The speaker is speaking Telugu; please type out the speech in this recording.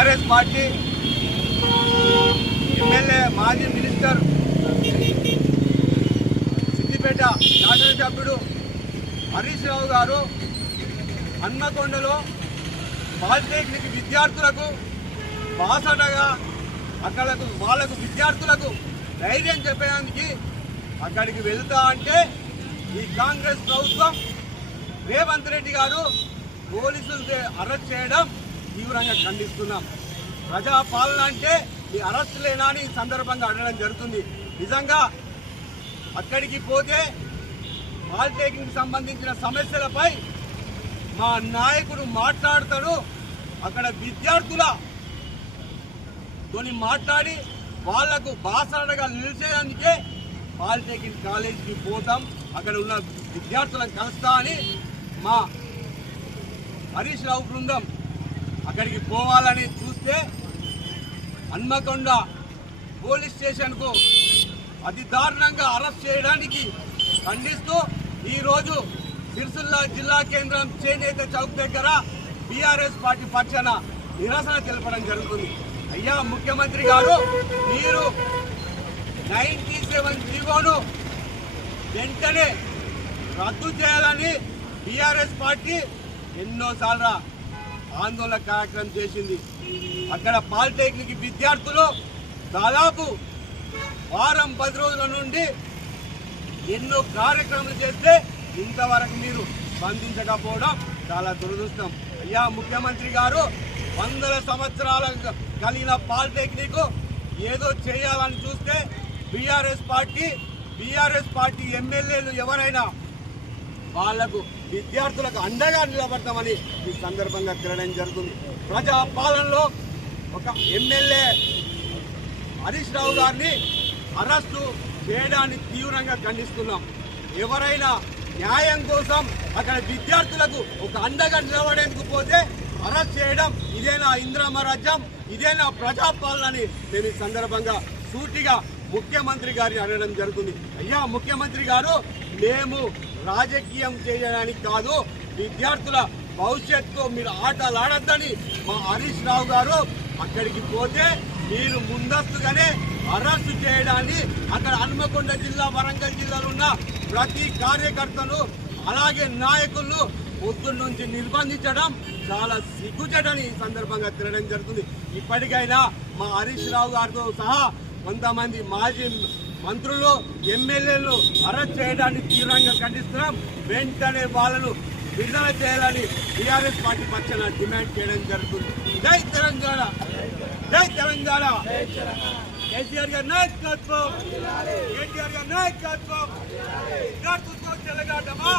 టీఆర్ఎస్ పార్టీ ఎమ్మెల్యే మాజీ మినిస్టర్ సిద్దిపేట శాసనసభ్యుడు హరీష్ రావు గారు హన్మకొండలో పాలిటెక్నిక్ విద్యార్థులకు బాసటగా వాళ్ళకు విద్యార్థులకు ధైర్యం చెప్పేందుకు అక్కడికి వెళ్తా అంటే ఈ కాంగ్రెస్ ప్రభుత్వం రేవంత్ రెడ్డి గారు పోలీసులు అరెస్ట్ చేయడం తీవ్రంగా ఖండిస్తున్నాం. ప్రజాపాలన అంటే ఈ అరెస్టులేనా అని ఈ సందర్భంగా అడగడం జరుగుతుంది. నిజంగా అక్కడికి పోతే పాలిటెక్నిక్ సంబంధించిన సమస్యలపై మా నాయకుడు మాట్లాడతాడు. అక్కడ విద్యార్థులతోని మాట్లాడి వాళ్లకు బాసటగా నిలిచేందుకే పాలిటెక్నిక్ కాలేజీకి పోతాం, అక్కడ ఉన్న విద్యార్థులను కలుస్తా అని మా హరీష్ రావు బృందం అక్కడికి పోవాలని చూస్తే హన్మకొండ పోలీస్ స్టేషన్కు అతి దారుణంగా అరెస్ట్ చేయడానికి ఖండిస్తూ ఈరోజు సిరిసిల్ల జిల్లా కేంద్రం చేనేత చౌక్ దగ్గర బీఆర్ఎస్ పార్టీ పక్షాన నిరసన తెలపడం జరుగుతుంది. అయ్యా ముఖ్యమంత్రి గారు, మీరు 97 జీవోను వెంటనే రద్దు చేయాలని బీఆర్ఎస్ పార్టీ ఎన్నోసార్లు ఆందోళన కార్యక్రమం చేసింది. అక్కడ పాలిటెక్నిక్ విద్యార్థులు దాదాపు వారం 10 రోజుల నుండి ఎన్నో కార్యక్రమాలు చేస్తే ఇంతవరకు మీరు స్పందించకపోవడం చాలా దురదృష్టం. అయ్యా ముఖ్యమంత్రి గారు, 100 సంవత్సరాల కలిగిన పాలిటెక్నిక్ ఏదో చేయాలని చూస్తే బీఆర్ఎస్ పార్టీ ఎమ్మెల్యేలు ఎవరైనా వాళ్లకు విద్యార్థులకు అండగా నిలబడతామని ఈ సందర్భంగా తిరగడం జరుగుతుంది. ప్రజా పాలనలో ఒక ఎమ్మెల్యే హరీష్ రావు గారిని అరెస్టు చేయడాన్ని తీవ్రంగా ఖండిస్తున్నాం. ఎవరైనా న్యాయం కోసం అక్కడ విద్యార్థులకు ఒక అండగా నిలబడేందుకు పోతే అరెస్ట్ చేయడం ఇదేనా ఇంద్రమ్మ రాజ్యం, ఇదేనా ప్రజాపాలన అని నేను ఈ సందర్భంగా సూటిగా ముఖ్యమంత్రి గారిని అడగడం జరుగుతుంది. అయ్యా ముఖ్యమంత్రి గారు, మేము రాజకీయం చేయడానికి కాదు, విద్యార్థుల భవిష్యత్తుతో మీరు ఆటలు ఆడద్దని మా హరీష్ రావు గారు అక్కడికి పోతే మీరు ముందస్తుగానే అరెస్టు చేయడాన్ని అక్కడ హన్మకొండ జిల్లా వరంగల్ జిల్లాలో ఉన్న ప్రతి కార్యకర్తలు అలాగే నాయకులను పొద్దున్న నుంచి నిర్బంధించడం చాలా సిగ్గుచేటని ఈ సందర్భంగా తిరగడం జరుగుతుంది. ఇప్పటికైనా మా హరీష్ రావు గారితో సహా కొంతమంది మాజీ మంత్రులు ఎమ్మెల్యేలు అరెస్ట్ చేయడాన్ని తీవ్రంగా ఖండిస్తున్నాం. వెంటనే వాళ్ళను విడుదల చేయాలని టీఆర్ఎస్ పార్టీ పక్షాన డిమాండ్ చేయడం జరుగుతుంది. జై తెలంగాణ, జై తెలంగాణ. కేసీఆర్ గారి నాయకత్వం, కేటీఆర్ గారి నాయకత్వం. విద్యార్థులతో చెలగాటమా.